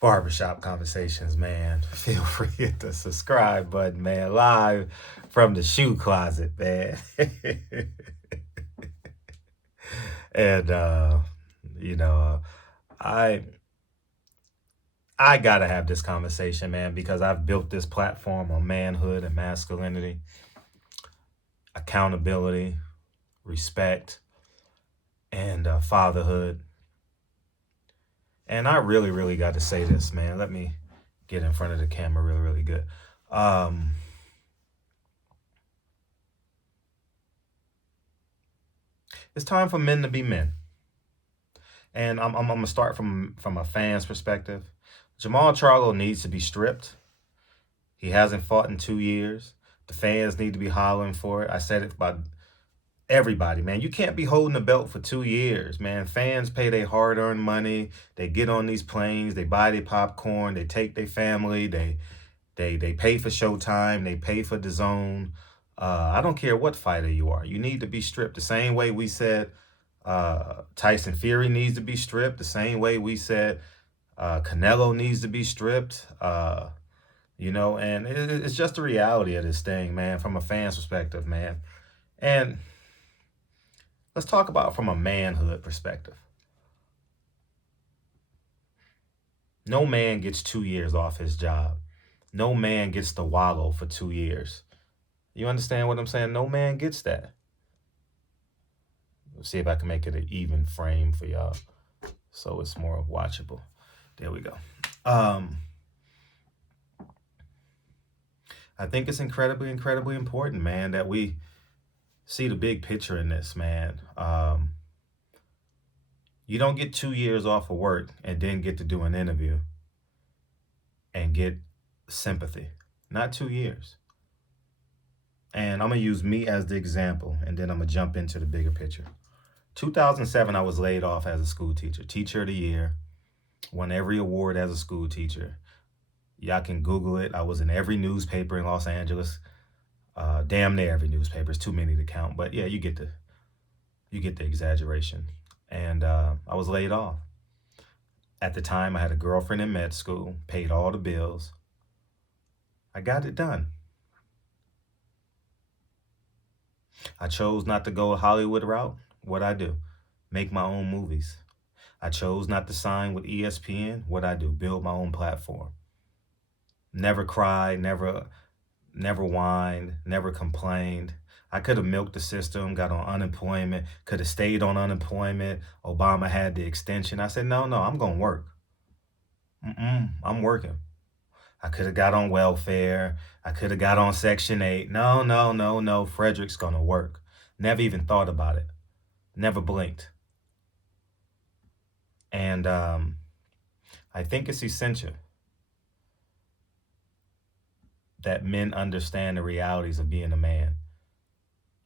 Barbershop Conversations, man. Feel free to hit the subscribe button, man. Live from the shoe closet, man. and you know, I I gotta have this conversation, man, because I've built this platform on manhood and masculinity, accountability, respect, and fatherhood. And I really, really got to say this, man. Let me get in front of the camera really, really good. Um, it's time for men to be men. And I'm gonna start from a fan's perspective. Jermall Charlo needs to be stripped. He hasn't fought in 2 years. The fans need to be hollering for it. I said it about everybody, man. You can't be holding the belt for 2 years, man. Fans pay their hard-earned money. They get on these planes. They buy their popcorn. They take their family. They pay for Showtime. They pay for the Zone. I don't care what fighter you are. You need to be stripped. The same way we said Tyson Fury needs to be stripped. The same way we said Canelo needs to be stripped. And it's just the reality of this thing, man, from a fan's perspective, man. And let's talk about it from a manhood perspective. No man gets 2 years off his job. No man gets to wallow for 2 years. You understand what I'm saying? No man gets that. Let's see if I can make it an even frame for y'all so it's more watchable. There we go. I think it's incredibly, incredibly important, man, that we see the big picture in this, man. You don't get 2 years off of work and then get to do an interview and get sympathy. Not 2 years. And I'm going to use me as the example, and then I'm going to jump into the bigger picture. 2007, I was laid off as a school teacher. Teacher of the Year. Won every award as a school teacher. Y'all can Google it. I was in every newspaper in Los Angeles. Damn near every newspaper. It's too many to count. But yeah, you get the exaggeration. And I was laid off. At the time, I had a girlfriend in med school, paid all the bills. I got it done. I chose not to go a Hollywood route. What'd I do? Make my own movies. I chose not to sign with ESPN. What'd I do? Build my own platform. Never cried, never whined, never complained. I could have milked the system, got on unemployment, could have stayed on unemployment. Obama had the extension. I said, no, I'm going to work. I'm working. I could have got on welfare. I could have got on Section 8. No. Frederick's going to work. Never even thought about it. Never blinked. And I think it's essential that men understand the realities of being a man.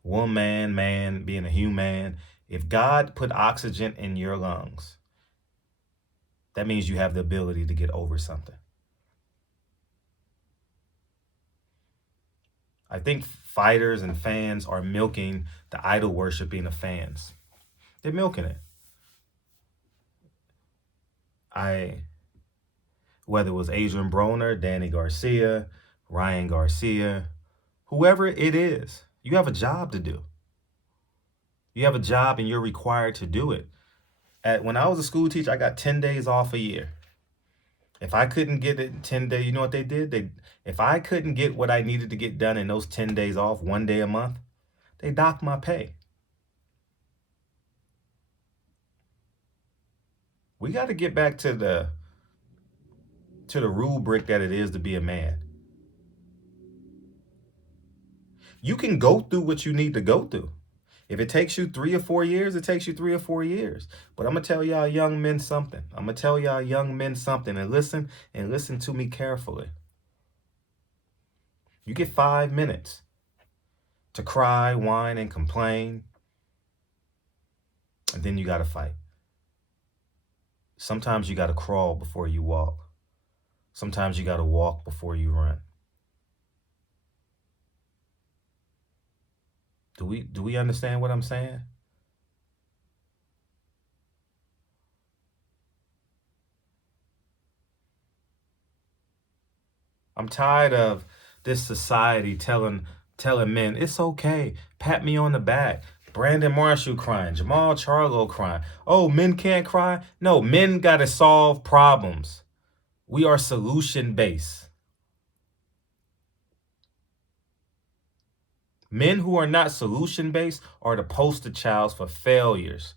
Woman, man, being a human. If God put oxygen in your lungs, that means you have the ability to get over something. I think fighters and fans are milking the idol worshiping of fans. They're milking it. Whether it was Adrian Broner, Danny Garcia, Ryan Garcia, whoever it is, you have a job to do. You have a job and you're required to do it. When I was a school teacher, I got 10 days off a year. If I couldn't get it in 10 days, you know what they did? If I couldn't get what I needed to get done in those 10 days off, 1 day a month, they docked my pay. We got to get back to the rubric that it is to be a man. You can go through what you need to go through. If it takes you 3 or 4 years, it takes you 3 or 4 years. But I'm going to tell y'all young men something. And listen to me carefully. You get 5 minutes to cry, whine, and complain. And then you got to fight. Sometimes you got to crawl before you walk. Sometimes you got to walk before you run. Do we understand what I'm saying? I'm tired of this society telling men it's okay. Pat me on the back. Brandon Marshall crying. Jermall Charlo crying. Oh, men can't cry? No, men got to solve problems. We are solution based. Men who are not solution based are the poster childs for failures.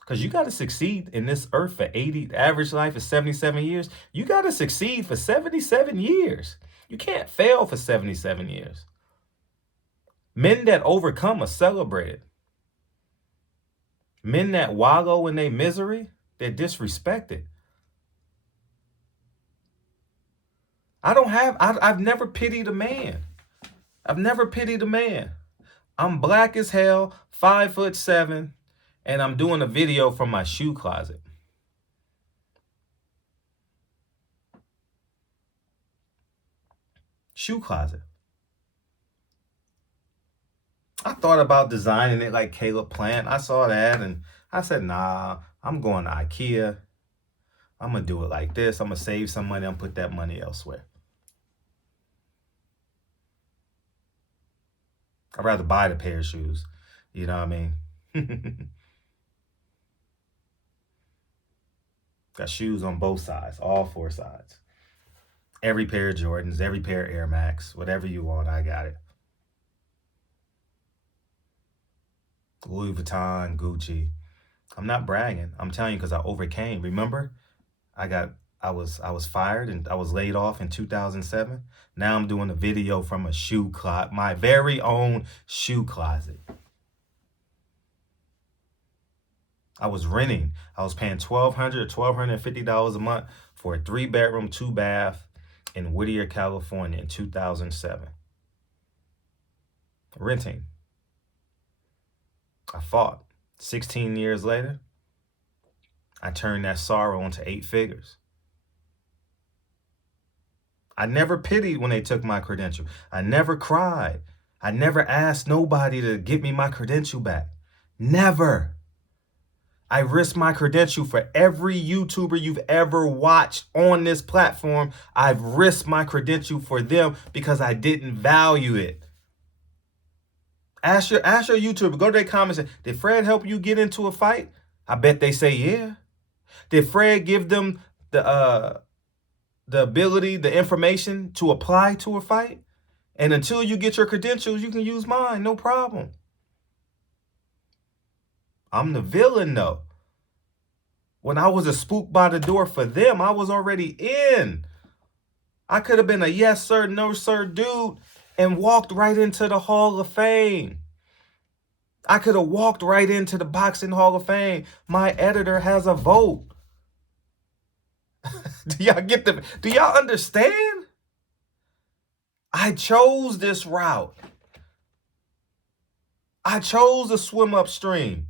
Because you got to succeed in this earth for 80, the average life is 77 years. You got to succeed for 77 years. You can't fail for 77 years. Men that overcome are celebrated. Men that wallow in their misery, they're disrespected. I've never pitied a man. I've never pitied a man. I'm black as hell, 5'7", and I'm doing a video from my shoe closet. Shoe closet. I thought about designing it like Caleb Plant. I saw that and I said, nah, I'm going to IKEA. I'm going to do it like this. I'm going to save some money and put that money elsewhere. I'd rather buy the pair of shoes. You know what I mean? Got shoes on both sides, all four sides. Every pair of Jordans, every pair of Air Max, whatever you want, I got it. Louis Vuitton, Gucci. I'm not bragging. I'm telling you because I overcame. Remember, I was fired and I was laid off in 2007. Now I'm doing a video from a shoe closet, my very own shoe closet. I was renting. I was paying $1,250 a month for a 3-bedroom, 2-bath in Whittier, California in 2007. Renting. I fought. 16 years later, I turned that sorrow into 8 figures. I never pitied when they took my credential. I never cried. I never asked nobody to get me my credential back. Never. I risked my credential for every YouTuber you've ever watched on this platform. I've risked my credential for them because I didn't value it. Ask your YouTuber, go to their comments and say, did Fred help you get into a fight? I bet they say yeah. Did Fred give them the ability, the information to apply to a fight? And until you get your credentials, you can use mine, no problem. I'm the villain though. When I was a spook by the door for them, I was already in. I could have been a yes sir, no sir dude and walked right into the Hall of Fame. I could have walked right into the Boxing Hall of Fame. My editor has a vote. Do y'all understand? I chose this route. I chose to swim upstream.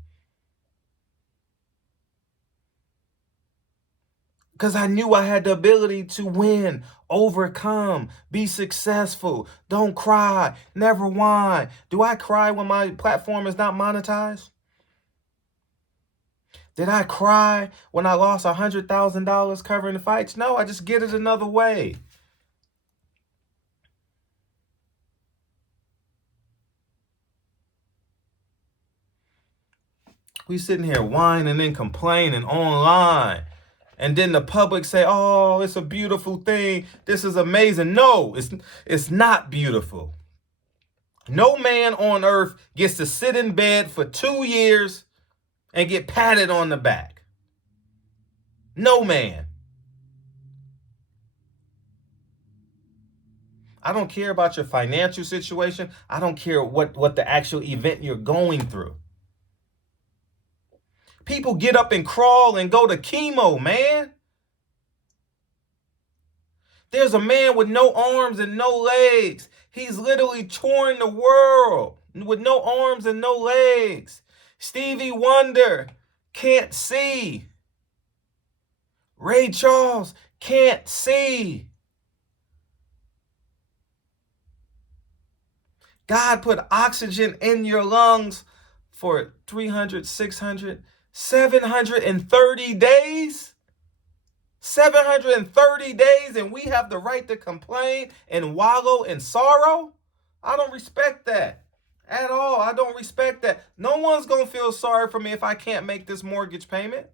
Because I knew I had the ability to win, overcome, be successful. Don't cry, never whine. Do I cry when my platform is not monetized? Did I cry when I lost $100,000 covering the fights? No, I just get it another way. We sitting here whining and complaining online. And then the public say, oh, it's a beautiful thing. This is amazing. No, it's not beautiful. No man on earth gets to sit in bed for 2 years and get patted on the back. No man. I don't care about your financial situation. I don't care what the actual event you're going through. People get up and crawl and go to chemo, man. There's a man with no arms and no legs. He's literally touring the world with no arms and no legs. Stevie Wonder can't see. Ray Charles can't see. God put oxygen in your lungs for 300, 600, 730 days. 730 days and we have the right to complain and wallow in sorrow? I don't respect that at all. I don't respect that. No one's going to feel sorry for me if I can't make this mortgage payment.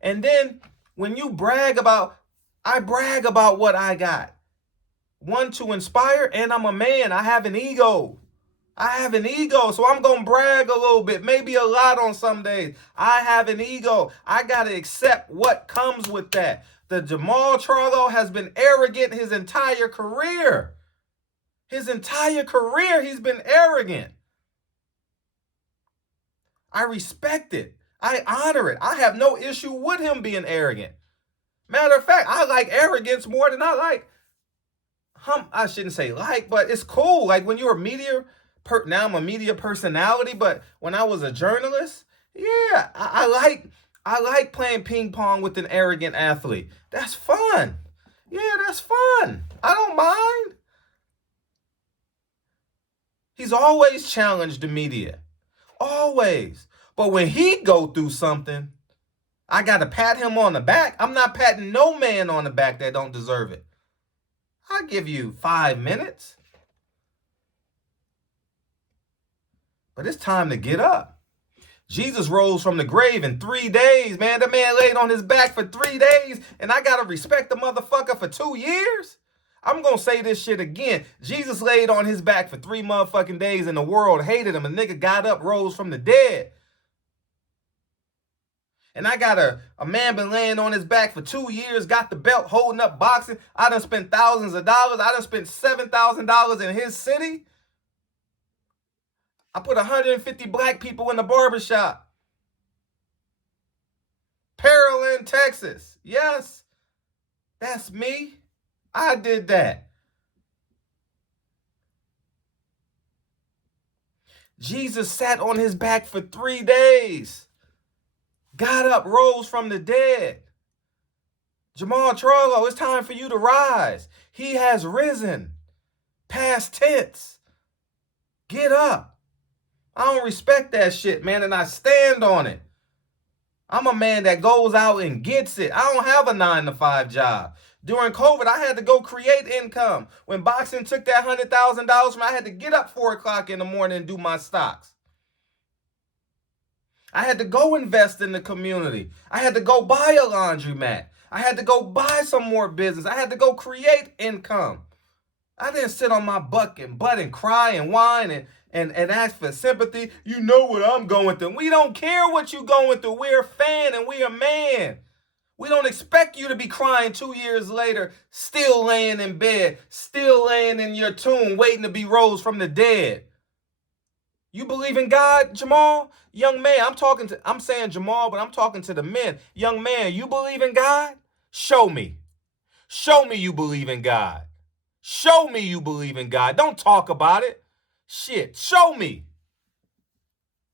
And then when you brag about, I brag about what I got. One, to inspire, and I'm a man. I have an ego. So I'm going to brag a little bit, maybe a lot on some days. I have an ego. I got to accept what comes with that. The Jermall Charlo has been arrogant his entire career. He's been arrogant. I respect it. I honor it. I have no issue with him being arrogant. Matter of fact, I like arrogance more than I like I shouldn't say but it's cool. Like when you're a media now I'm a media personality, but when I was a journalist, yeah, I like playing ping pong with an arrogant athlete. That's fun. Yeah, that's fun. I don't mind. He's always challenged the media. Always. But when he go through something, I got to pat him on the back. I'm not patting no man on the back that don't deserve it. I'll give you 5 minutes. But it's time to get up. Jesus rose from the grave in 3 days, man. That man laid on his back for 3 days, and I got to respect the motherfucker for 2 years? I'm going to say this shit again. Jesus laid on his back for 3 motherfucking days, and the world hated him. A nigga got up, rose from the dead. And I got a man been laying on his back for 2 years, got the belt, holding up boxing. I done spent thousands of dollars. I done spent $7,000 in his city. I put 150 black people in the barbershop. Pearland, Texas. Yes, that's me. I did that. Jesus sat on his back for 3 days. Got up, rose from the dead. Jermall Charlo, it's time for you to rise. He has risen. Past tense. Get up. I don't respect that shit, man, and I stand on it. I'm a man that goes out and gets it. I don't have a 9-to-5 job. During COVID, I had to go create income. When boxing took that $100,000 from me, I had to get up 4 o'clock in the morning and do my stocks. I had to go invest in the community. I had to go buy a laundromat. I had to go buy some more business. I had to go create income. I didn't sit on my butt and cry and whine and ask for sympathy. You know what I'm going through. We don't care what you're going through. We're a fan and we're a man. We don't expect you to be crying 2 years later, still laying in bed, still laying in your tomb, waiting to be rose from the dead. You believe in God, Jermall? Young man, I'm saying Jermall, but I'm talking to the men. Young man, you believe in God? Show me. Show me you believe in God. Show me you believe in God. Don't talk about it. Shit, show me.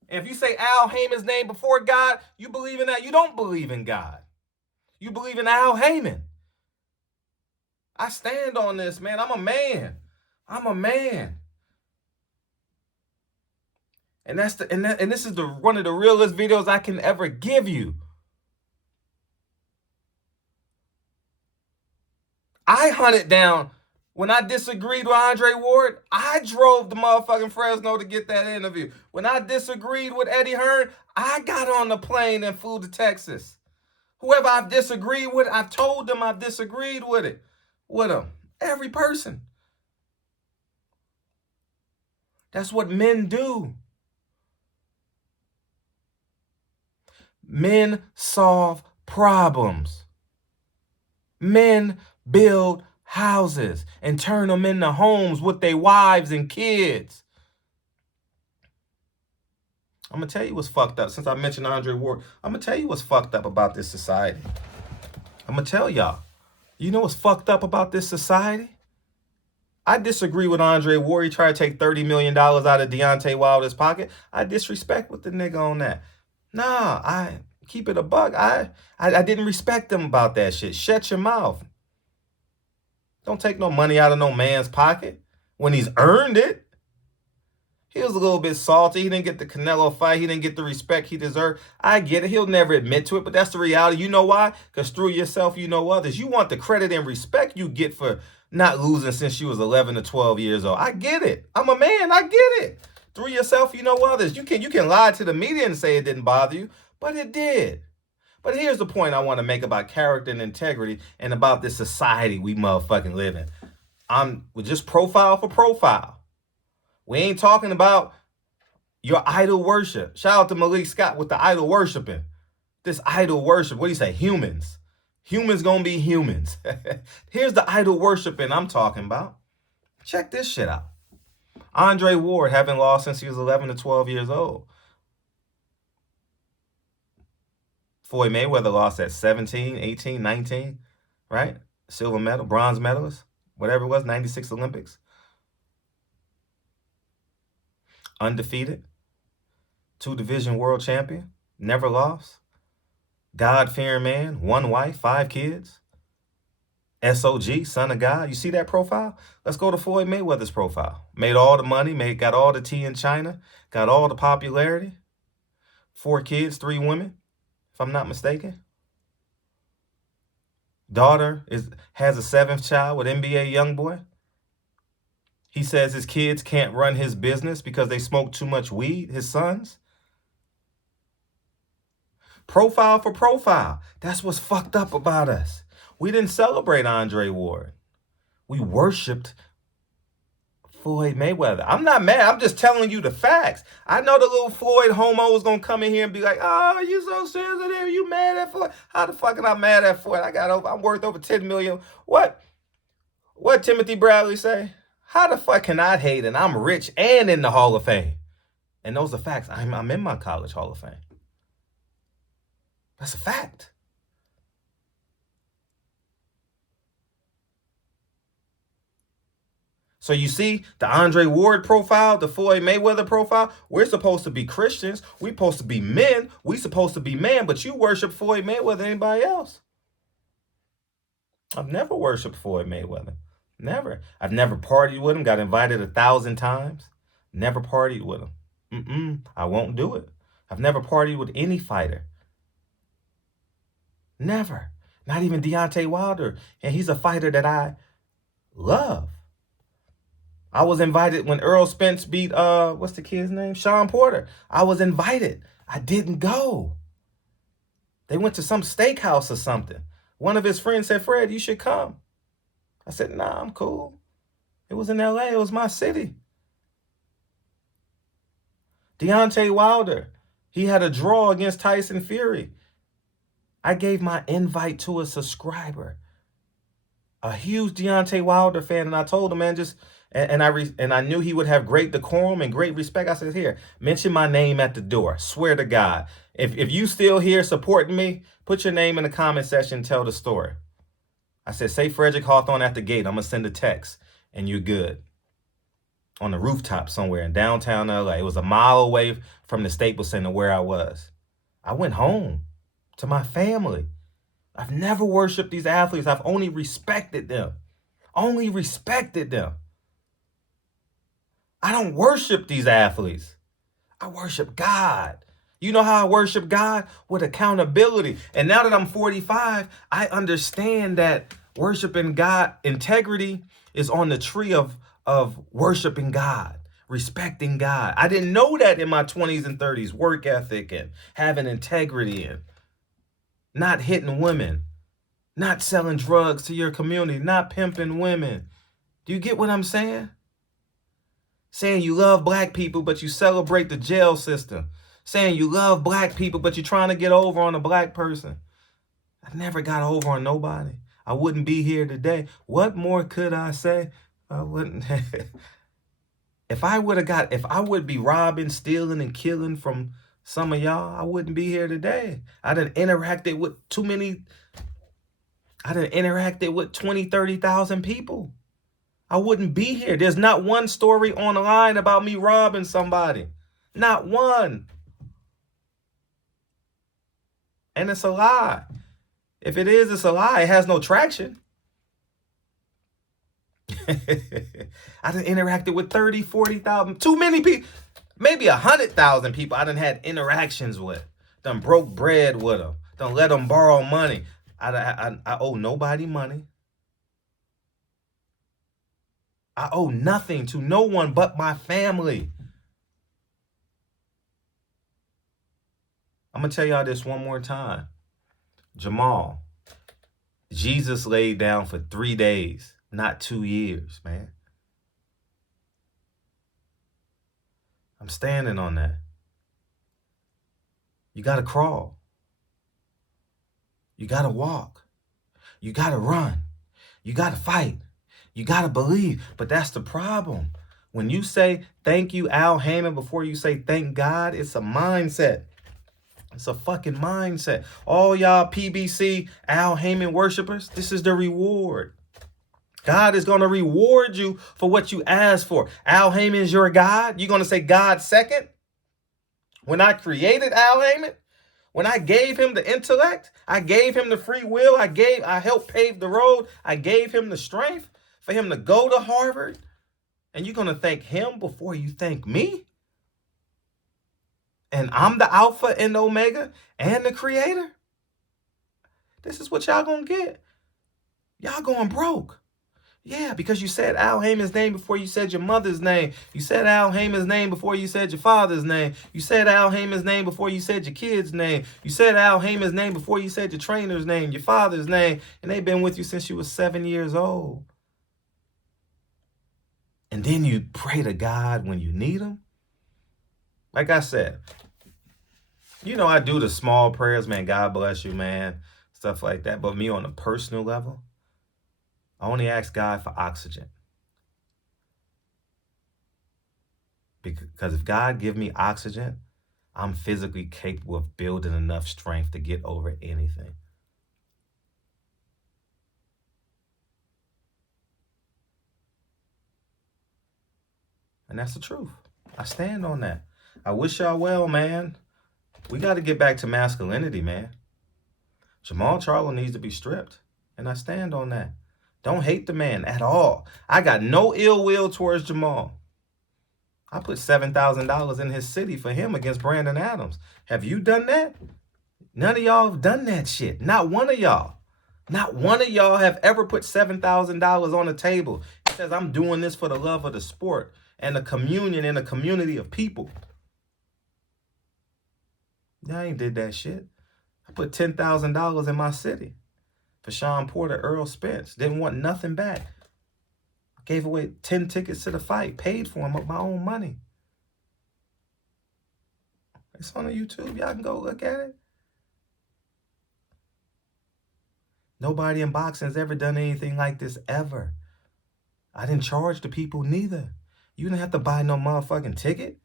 And if you say Al Haymon's name before God, you believe in that. You don't believe in God. You believe in Al Haymon. I stand on this, man. I'm a man. I'm a man. And this is one of the realest videos I can ever give you. I hunted down. When I disagreed with Andre Ward, I drove to motherfucking Fresno to get that interview. When I disagreed with Eddie Hearn, I got on the plane and flew to Texas. Whoever I've disagreed with, I've told them I've disagreed with them. Every person. That's what men do. Men solve problems. Men build houses and turn them into homes with their wives and kids. I'm going to tell you what's fucked up. Since I mentioned Andre Ward, I'm going to tell you what's fucked up about this society. I'm going to tell y'all. You know what's fucked up about this society? I disagree with Andre Ward. He tried to take $30 million out of Deontay Wilder's pocket. I disrespect with the nigga on that. Nah, I keep it a buck. I didn't respect him about that shit. Shut your mouth. Don't take no money out of no man's pocket when he's earned it. He was a little bit salty. He didn't get the Canelo fight. He didn't get the respect he deserved. I get it. He'll never admit to it, but that's the reality. You know why? Because through yourself, you know others. You want the credit and respect you get for not losing since you was 11 to 12 years old. I get it. I'm a man. I get it. Through yourself, you know others. You can lie to the media and say it didn't bother you, but it did. But here's the point I want to make about character and integrity and about this society we motherfucking live in. I'm just profile for profile. We ain't talking about your idol worship. Shout out to Malik Scott with the idol worshiping. This idol worship, what do you say? Humans. Humans gonna be humans. Here's the idol worshiping I'm talking about. Check this shit out. Andre Ward, having lost since he was 11 to 12 years old. Floyd Mayweather lost at 17, 18, 19, right? Silver medal, bronze medalist, whatever it was, 96 Olympics. Undefeated. 2-division world champion. Never lost. God-fearing man. 1 wife, 5 kids. SOG, son of God. You see that profile? Let's go to Floyd Mayweather's profile. Made all the money, got all the tea in China, got all the popularity. 4 kids, 3 women, if I'm not mistaken. Daughter has a 7th child with NBA YoungBoy. He says his kids can't run his business because they smoke too much weed, his sons. Profile for profile. That's what's fucked up about us. We didn't celebrate Andre Ward. We worshipped Floyd Mayweather. I'm not mad. I'm just telling you the facts. I know the little Floyd homo is going to come in here and be like, oh, you so sensitive. You mad at Floyd? How the fuck am I mad at Floyd? I'm worth over 10 million. What Timothy Bradley say? How the fuck can I hate and I'm rich and in the Hall of Fame? And those are facts. I'm in my college Hall of Fame. That's a fact. So you see the Andre Ward profile, the Floyd Mayweather profile. We're supposed to be Christians. We're supposed to be men. We're supposed to be man, but you worship Floyd Mayweather than anybody else. I've never worshiped Floyd Mayweather. Never. I've never partied with him. Got invited 1,000 times. Never partied with him. I won't do it. I've never partied with any fighter. Never. Not even Deontay Wilder. And he's a fighter that I love. I was invited when Errol Spence beat, what's the kid's name? Sean Porter. I was invited. I didn't go. They went to some steakhouse or something. One of his friends said, Fred, you should come. I said, nah, I'm cool. It was in LA. It was my city. Deontay Wilder. He had a draw against Tyson Fury. I gave my invite to a subscriber, a huge Deontay Wilder fan, and I told him, man, and I knew he would have great decorum and great respect. I said, here, mention my name at the door. Swear to God, if you still here supporting me, put your name in the comment section and tell the story. I said, say Frederick Hawthorne at the gate. I'm gonna send a text, and you're good. On the rooftop somewhere in downtown LA. It was a mile away from the Staples Center where I was. I went home to my family. I've never worshiped these athletes. I've only respected them. Only respected them. I don't worship these athletes. I worship God. You know how I worship God? With accountability. And now that I'm 45, I understand that worshiping God, integrity is on the tree of worshiping God, respecting God. I didn't know that in my 20s and 30s. Work ethic and having integrity and not hitting women, not selling drugs to your community, not pimping women. Do you get what I'm saying? Saying you love black people, but you celebrate the jail system. Saying you love black people, but you're trying to get over on a black person. I never got over on nobody. I wouldn't be here today. What more could I say? I wouldn't. If I would be robbing, stealing, and killing from some of y'all, I wouldn't be here today. I done interacted with 20, 30,000 people. I wouldn't be here. There's not one story online about me robbing somebody. Not one. And it's a lie. If it is, it's a lie. It has no traction. I done interacted with 30, 40,000, too many people, maybe 100,000 people I done had interactions with. Done broke bread with them. Done let them borrow money. I owe nobody money. I owe nothing to no one but my family. I'm going to tell y'all this one more time. Jermall, Jesus laid down for 3 days, not 2 years, man. I'm standing on that. You got to crawl. You got to walk. You got to run. You got to fight. You got to believe. But that's the problem. When you say thank you, Al Haymon, before you say thank God, it's a mindset. It's a fucking mindset. All y'all PBC Al Haymon worshipers, this is the reward. God is going to reward you for what you asked for. Al Haymon's your God. You're going to say God second? When I created Al Haymon, when I gave him the intellect, I gave him the free will, I helped pave the road, I gave him the strength for him to go to Harvard, and you're going to thank him before you thank me? And I'm the Alpha and Omega and the creator? This is what y'all going to get. Y'all going broke. Yeah, because you said Al Haymon's name before you said your mother's name. You said Al Haymon's name before you said your father's name. You said Al Haymon's name before you said your kid's name. You said Al Haymon's name before you said your trainer's name, your father's name. And they've been with you since you were 7 years old. And then you pray to God when you need him. Like I said, you know, I do the small prayers, man. God bless you, man. Stuff like that. But me on a personal level, I only ask God for oxygen. Because if God give me oxygen, I'm physically capable of building enough strength to get over anything. And that's the truth. I stand on that. I wish y'all well, man. We got to get back to masculinity, man. Jermall Charlo needs to be stripped. And I stand on that. Don't hate the man at all. I got no ill will towards Jermall. I put $7,000 in his city for him against Brandon Adams. Have you done that? None of y'all have done that shit. Not one of y'all. Not one of y'all have ever put $7,000 on the table. It says, I'm doing this for the love of the sport and the communion and the community of people. Y'all ain't did that shit. I put $10,000 in my city for Sean Porter, Earl Spence. Didn't want nothing back. Gave away 10 tickets to the fight. Paid for them with my own money. It's on the YouTube. Y'all can go look at it. Nobody in boxing has ever done anything like this ever. I didn't charge the people neither. You didn't have to buy no motherfucking ticket.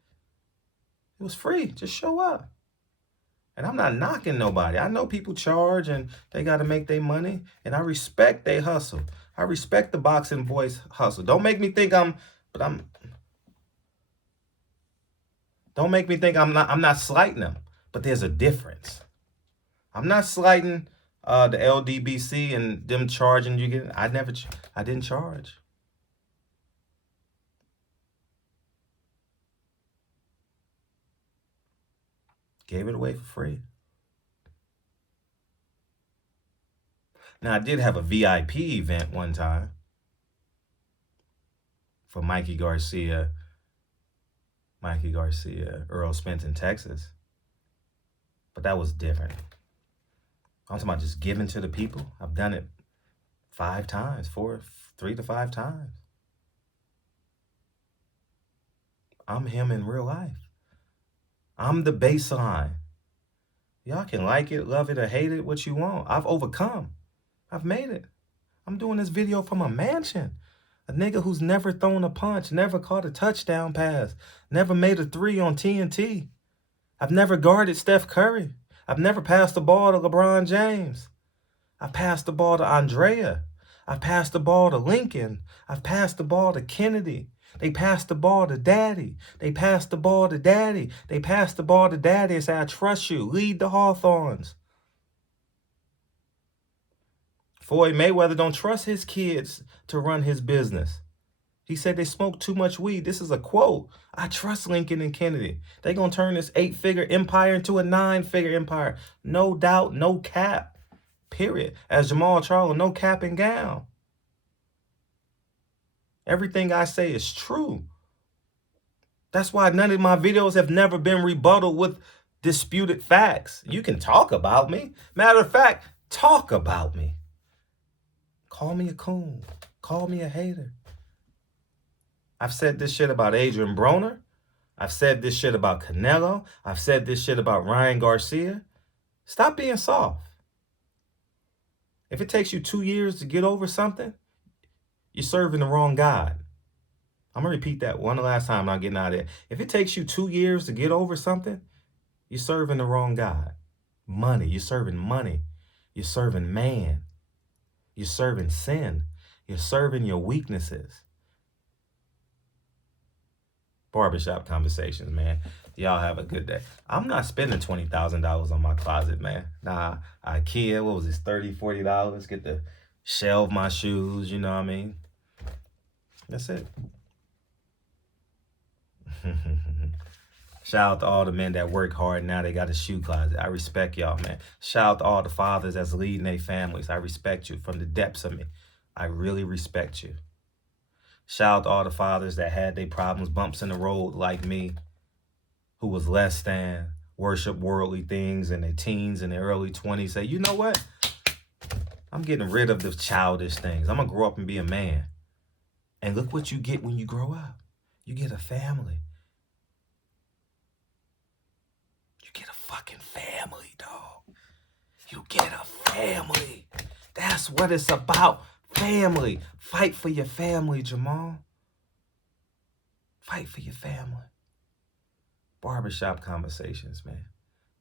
It was free. Just show up. And I'm not knocking nobody. I know people charge and they got to make their money. And I respect their hustle. I respect the boxing boys' hustle. Don't make me think don't make me think I'm not slighting them. But there's a difference. I'm not slighting the LDBC and them charging you. I didn't charge. Gave it away for free. Now, I did have a VIP event one time for Mikey Garcia, Earl Spence in Texas. But that was different. I'm talking about just giving to the people. I've done it 3 to 5 times. I'm him in real life. I'm the baseline. Y'all can like it, love it, or hate it, what you want. I've overcome. I've made it. I'm doing this video from a mansion. A nigga who's never thrown a punch, never caught a touchdown pass, never made a 3 on TNT. I've never guarded Steph Curry. I've never passed the ball to LeBron James. I passed the ball to Andrea. I passed the ball to Lincoln. I've passed the ball to Kennedy. They passed the ball to Daddy. They passed the ball to Daddy. They passed the ball to Daddy and said, I trust you. Lead the Hawthorns. Floyd Mayweather don't trust his kids to run his business. He said they smoke too much weed. This is a quote. I trust Lincoln and Kennedy. They gonna turn this 8-figure empire into a 9-figure empire. No doubt, no cap. Period. As Jermall Charlo, no cap and gown. Everything I say is true. That's why none of my videos have never been rebutted with disputed facts. You can talk about me. Matter of fact, talk about me. Call me a coon. Call me a hater. I've said this shit about Adrian Broner. I've said this shit about Canelo. I've said this shit about Ryan Garcia. Stop being soft. If it takes you 2 years to get over something, you're serving the wrong God. I'm going to repeat that one last time, not getting out of there. If it takes you 2 years to get over something, you're serving the wrong God. Money. You're serving money. You're serving man. You're serving sin. You're serving your weaknesses. Barbershop conversations, man. Y'all have a good day. I'm not spending $20,000 on my closet, man. Nah, IKEA, what was this, $30, $40? Get to shelve my shoes, you know what I mean? That's it. Shout out to all the men that work hard now. They got a shoe closet. I respect y'all, man. Shout out to all the fathers that's leading their families. I respect you from the depths of me. I really respect you. Shout out to all the fathers that had their problems, bumps in the road like me, who was less than, worship worldly things in their teens and their early 20s. Say, you know what? I'm getting rid of the childish things. I'm going to grow up and be a man. And look what you get when you grow up. You get a family. You get a fucking family, dog. You get a family. That's what it's about. Family. Fight for your family, Jermall. Fight for your family. Barbershop conversations, man.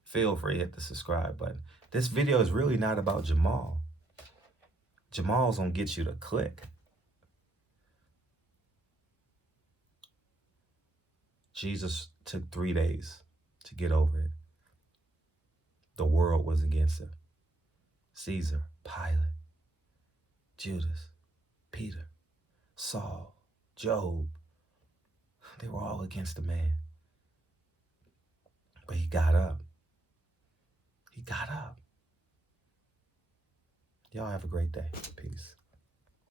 Feel free to hit the subscribe button. This video is really not about Jermall. Jermall's gonna get you to click. Jesus took 3 days to get over it. The world was against him. Caesar, Pilate, Judas, Peter, Saul, Job. They were all against the man. But he got up. He got up. Y'all have a great day. Peace.